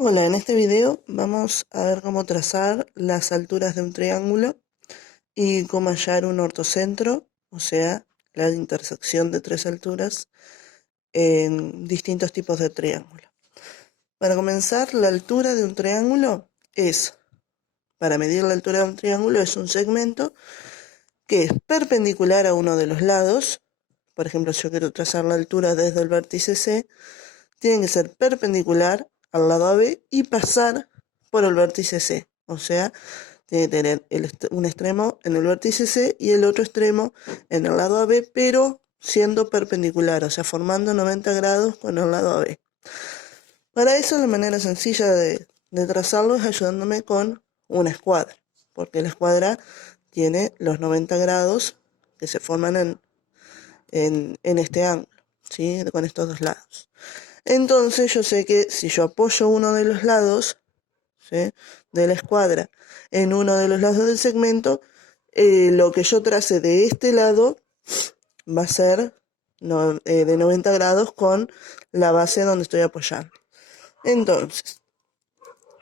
Hola, en este video vamos a ver cómo trazar las alturas de un triángulo y cómo hallar un ortocentro, o sea, la intersección de tres alturas en distintos tipos de triángulo. Para comenzar, la altura de un triángulo para medir la altura de un triángulo es un segmento que es perpendicular a uno de los lados. Por ejemplo, si yo quiero trazar la altura desde el vértice C, tiene que ser perpendicular al lado AB y pasar por el vértice C. O sea, tiene que tener un extremo en el vértice C y el otro extremo en el lado AB, pero siendo perpendicular, o sea, formando 90 grados con el lado AB. Para eso, la manera sencilla de trazarlo es ayudándome con una escuadra, porque la escuadra tiene los 90 grados que se forman en este ángulo, ¿sí? Con estos dos lados. Entonces yo sé que si yo apoyo uno de los lados, ¿sí?, de la escuadra en uno de los lados del segmento, lo que yo trace de este lado va a ser de 90 grados con la base donde estoy apoyando. Entonces,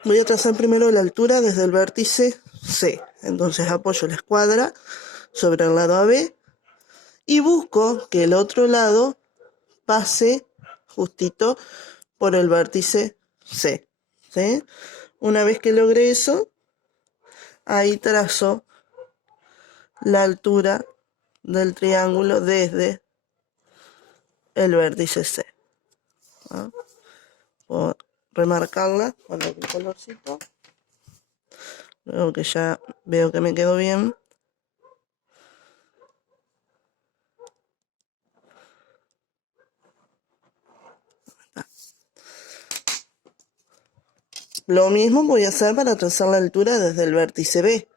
voy a trazar primero la altura desde el vértice C. Entonces apoyo la escuadra sobre el lado AB y busco que el otro lado pase justito por el vértice C, ¿sí? Una vez que logré eso, ahí trazo la altura del triángulo desde el vértice C, ¿no? Puedo remarcarla con el colorcito, luego que ya veo que me quedó bien. Lo mismo voy a hacer para trazar la altura desde el vértice B.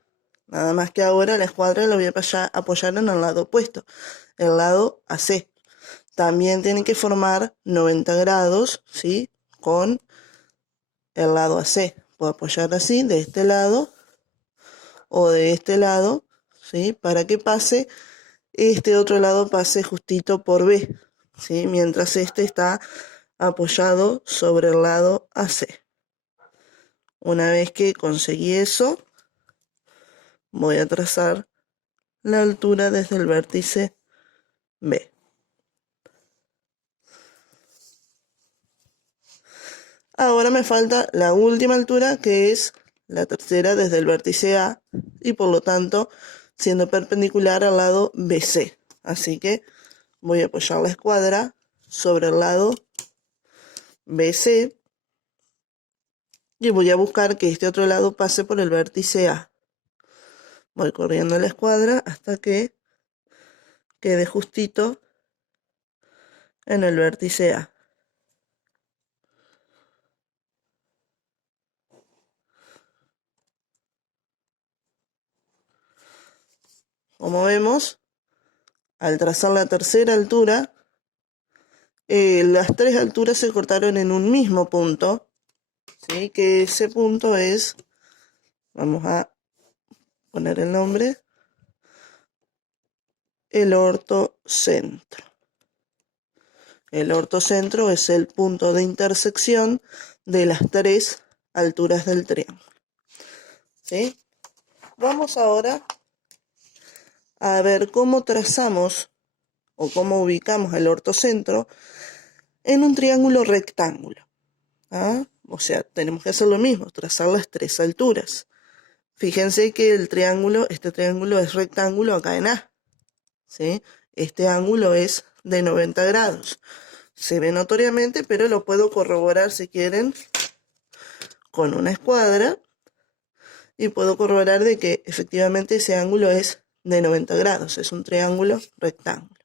Nada más que ahora la escuadra la voy a apoyar en el lado opuesto, el lado AC. También tiene que formar 90 grados, ¿sí?, con el lado AC. Puedo apoyar así, de este lado o de este lado, ¿sí?, para que pase, este otro lado pase justito por B, ¿sí?, mientras este está apoyado sobre el lado AC. Una vez que conseguí eso, voy a trazar la altura desde el vértice B. Ahora me falta la última altura, que es la tercera desde el vértice A y por lo tanto siendo perpendicular al lado BC. Así que voy a apoyar la escuadra sobre el lado BC y voy a buscar que este otro lado pase por el vértice A. Voy corriendo la escuadra hasta que quede justito en el vértice A. Como vemos, al trazar la tercera altura, las tres alturas se cortaron en un mismo punto, ¿sí?, que ese punto es, vamos a poner el nombre, el ortocentro. El ortocentro es el punto de intersección de las tres alturas del triángulo, ¿sí? Vamos ahora a ver cómo trazamos o cómo ubicamos el ortocentro en un triángulo rectángulo, ¿ah? O sea, tenemos que hacer lo mismo, trazar las tres alturas. Fíjense que este triángulo es rectángulo acá en A, ¿sí? Este ángulo es de 90 grados. Se ve notoriamente, pero lo puedo corroborar si quieren con una escuadra y puedo corroborar de que efectivamente ese ángulo es de 90 grados, es un triángulo rectángulo.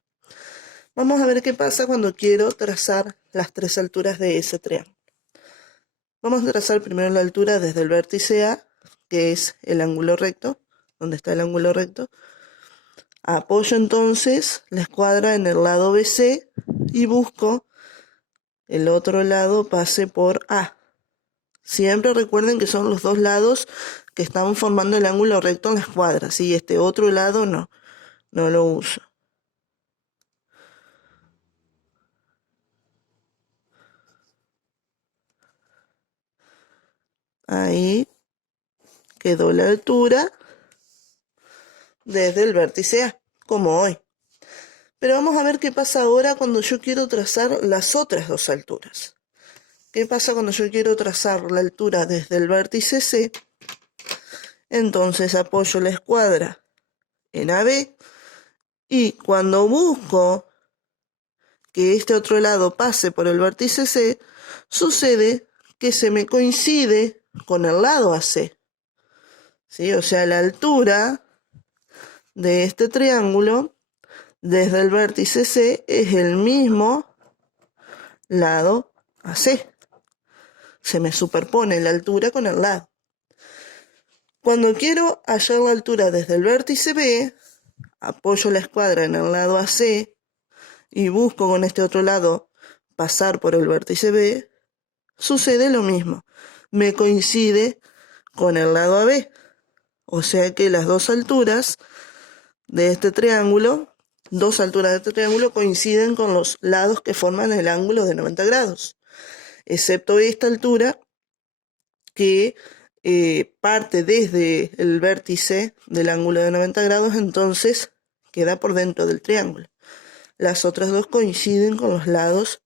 Vamos a ver qué pasa cuando quiero trazar las tres alturas de ese triángulo. Vamos a trazar primero la altura desde el vértice A, que es el ángulo recto, donde está el ángulo recto. Apoyo entonces la escuadra en el lado BC y busco el otro lado pase por A. Siempre recuerden que son los dos lados que están formando el ángulo recto en la escuadra, ¿sí? Este otro lado no lo uso. Ahí quedó la altura desde el vértice A, como hoy. Pero vamos a ver qué pasa ahora cuando yo quiero trazar las otras dos alturas. ¿Qué pasa cuando yo quiero trazar la altura desde el vértice C? Entonces apoyo la escuadra en AB y cuando busco que este otro lado pase por el vértice C, sucede que se me coincide con el lado AC. ¿Sí? O sea, la altura de este triángulo desde el vértice C es el mismo lado AC. Se me superpone la altura con el lado. Cuando quiero hallar la altura desde el vértice B, apoyo la escuadra en el lado AC y busco con este otro lado pasar por el vértice B, sucede lo mismo. Me coincide con el lado AB. O sea que las dos alturas de este triángulo, coinciden con los lados que forman el ángulo de 90 grados. Excepto esta altura que parte desde el vértice del ángulo de 90 grados, entonces queda por dentro del triángulo. Las otras dos coinciden con los lados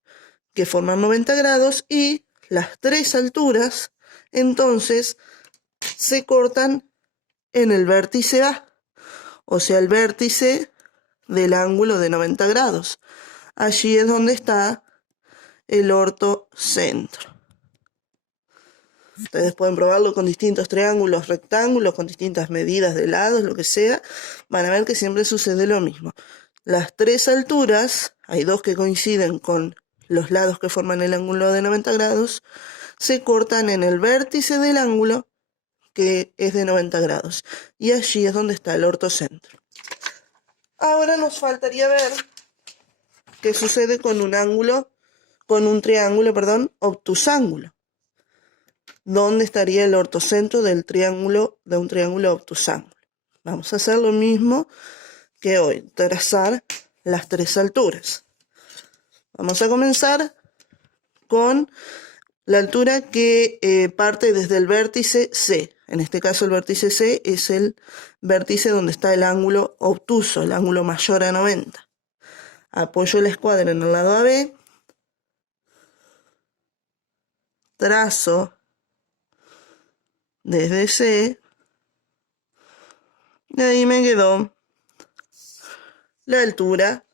que forman 90 grados y las tres alturas entonces se cortan en el vértice A, o sea, el vértice del ángulo de 90 grados. Allí es donde está el ortocentro. Ustedes pueden probarlo con distintos triángulos, rectángulos, con distintas medidas de lados, lo que sea. Van a ver que siempre sucede lo mismo. Las tres alturas, hay dos que coinciden con los lados que forman el ángulo de 90 grados, se cortan en el vértice del ángulo que es de 90 grados. Y allí es donde está el ortocentro. Ahora nos faltaría ver qué sucede con un triángulo, obtusángulo. ¿Dónde estaría el ortocentro de un triángulo obtusángulo? Vamos a hacer lo mismo que hoy, trazar las tres alturas. Vamos a comenzar con la altura que parte desde el vértice C. En este caso el vértice C es el vértice donde está el ángulo obtuso, el ángulo mayor a 90. Apoyo la escuadra en el lado AB, trazo desde C, y ahí me quedó la altura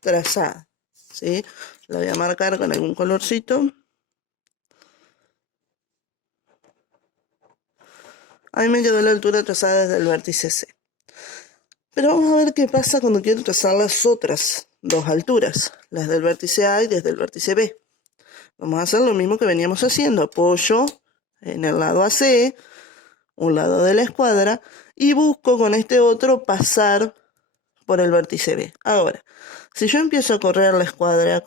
trazada, ¿sí? La voy a marcar con algún colorcito. Ahí me quedó la altura trazada desde el vértice C. Pero vamos a ver qué pasa cuando quiero trazar las otras dos alturas, las del vértice A y desde el vértice B. Vamos a hacer lo mismo que veníamos haciendo. Apoyo en el lado AC, un lado de la escuadra, y busco con este otro pasar por el vértice B. Ahora, si yo empiezo a correr la escuadra,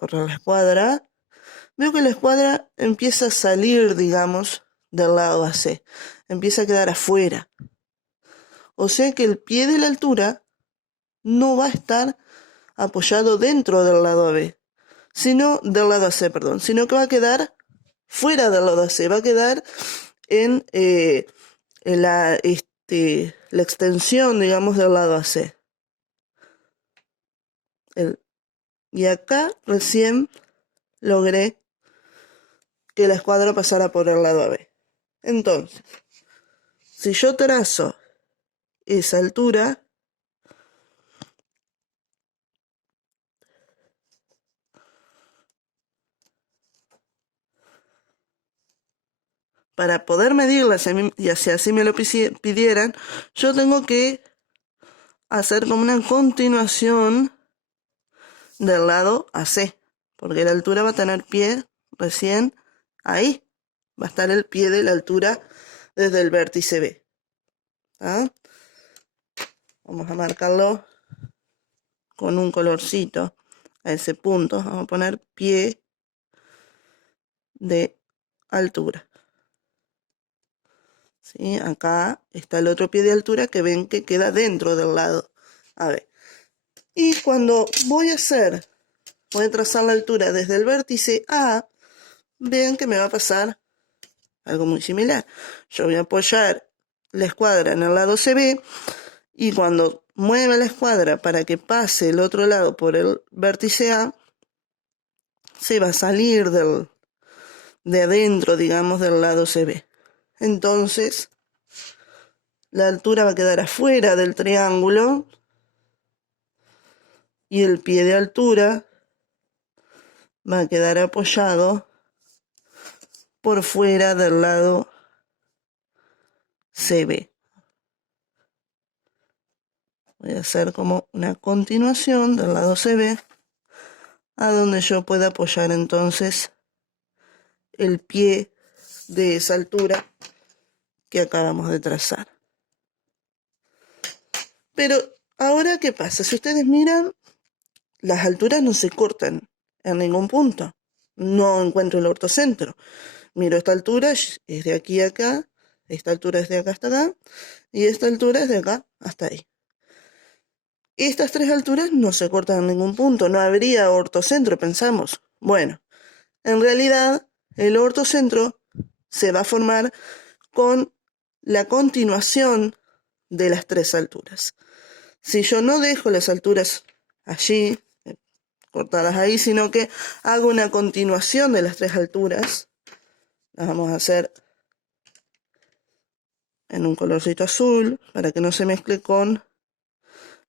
veo que la escuadra empieza a salir, digamos, del lado AC. Empieza a quedar afuera. O sea que el pie de la altura no va a estar apoyado dentro del lado AB, sino del lado AC, sino que va a quedar fuera del lado AC, va a quedar en la extensión, digamos, del lado AC. Y acá recién logré que la escuadra pasara por el lado AB. Entonces, si yo trazo esa altura, para poder medirla, y si así me lo pidieran, yo tengo que hacer como una continuación del lado AC, porque la altura va a tener pie recién ahí. Va a estar el pie de la altura desde el vértice B. ¿Ah? Vamos a marcarlo con un colorcito a ese punto. Vamos a poner pie de altura. ¿Sí? Acá está el otro pie de altura que ven que queda dentro del lado. A ver. Y cuando voy a trazar la altura desde el vértice A, vean que me va a pasar algo muy similar. Yo voy a apoyar la escuadra en el lado CB y cuando mueva la escuadra para que pase el otro lado por el vértice A, se va a salir de adentro, digamos, del lado CB. Entonces, la altura va a quedar afuera del triángulo y el pie de altura va a quedar apoyado por fuera del lado CB. Voy a hacer como una continuación del lado CB a donde yo pueda apoyar entonces el pie de esa altura que acabamos de trazar. Pero ahora, ¿qué pasa? Si ustedes miran, las alturas no se cortan en ningún punto. No encuentro el ortocentro. Miro esta altura, es de aquí a acá, esta altura es de acá hasta acá, y esta altura es de acá hasta ahí. Estas tres alturas no se cortan en ningún punto, no habría ortocentro, pensamos. Bueno, en realidad el ortocentro se va a formar con la continuación de las tres alturas. Si yo no dejo las alturas allí, cortadas ahí, sino que hago una continuación de las tres alturas, las vamos a hacer en un colorcito azul para que no se mezcle con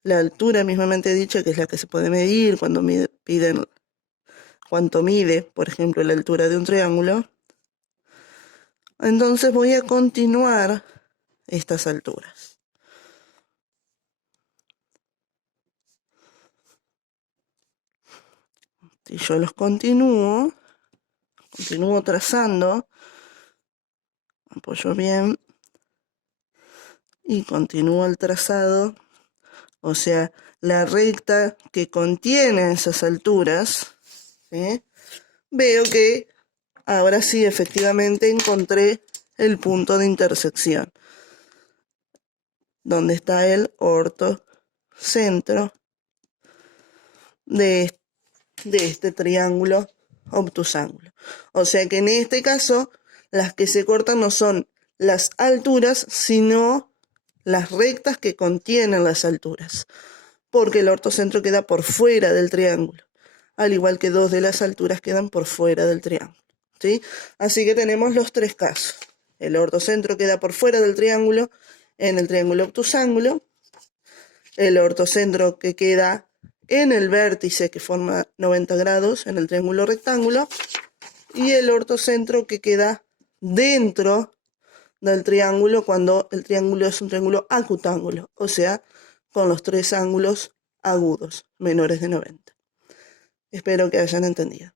la altura mismamente dicha, que es la que se puede medir cuando piden cuánto mide, por ejemplo, la altura de un triángulo. Entonces voy a continuar estas alturas. Si yo los continúo trazando, apoyo bien y continúo el trazado, o sea, la recta que contiene esas alturas, ¿sí? Veo que ahora sí efectivamente encontré el punto de intersección, donde está el ortocentro de este triángulo obtusángulo. O sea que en este caso las que se cortan no son las alturas, sino las rectas que contienen las alturas, porque el ortocentro queda por fuera del triángulo, al igual que dos de las alturas quedan por fuera del triángulo, ¿sí? Así que tenemos los tres casos. El ortocentro queda por fuera del triángulo en el triángulo obtusángulo, el ortocentro que queda en el vértice que forma 90 grados en el triángulo rectángulo y el ortocentro que queda dentro del triángulo cuando el triángulo es un triángulo acutángulo, o sea, con los tres ángulos agudos menores de 90. Espero que hayan entendido.